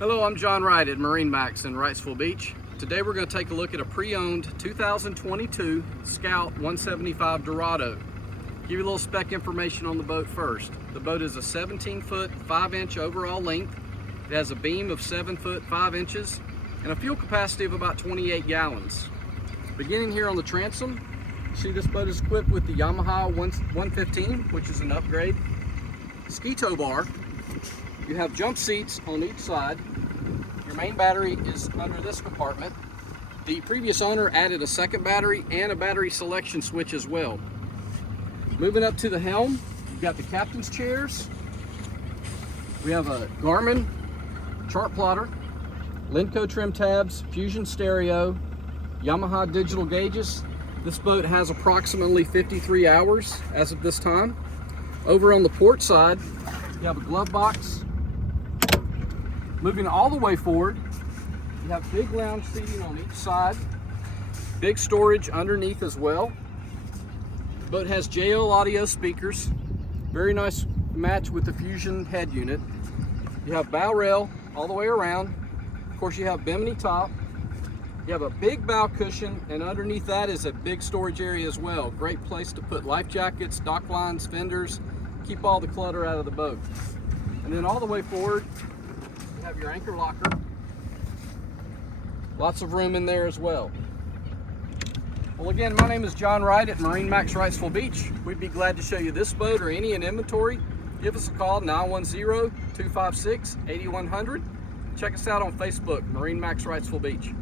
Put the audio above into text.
Hello, I'm John Wright at MarineMax in Wrightsville Beach. Today we're going to take a look at a pre-owned 2022 Scout 175 Dorado. Give you a little spec information on the boat first. The boat is a 17-foot 5-inch overall length. It has a beam of 7 foot 5 inches and a fuel capacity of about 28 gallons. Beginning here on the transom, see this boat is equipped with the Yamaha 115, which is an upgrade. Ski tow bar. You have jump seats on each side. Your main battery is under this compartment. The previous owner added a second battery and a battery selection switch as well. Moving up to the helm, you've got the captain's chairs. We have a Garmin chart plotter, Lenco trim tabs, Fusion stereo, Yamaha digital gauges. This boat has approximately 53 hours as of this time. Over on the port side, you have a glove box. Moving all the way forward, you have big lounge seating on each side, big storage underneath as well. The boat has JL audio speakers, very nice match with the Fusion head unit. You have bow rail all the way around. Of course, you have bimini top. You have a big bow cushion, and underneath that is a big storage area as well. Great place to put life jackets, dock lines, fenders, keep all the clutter out of the boat. And then all the way forward, you have your anchor locker. Lots of room in there as well. Well, again, my name is John Wright at MarineMax Wrightsville Beach. We'd be glad to show you this boat or any in inventory. Give us a call, 910-256-8100. Check us out on Facebook, MarineMax Wrightsville Beach.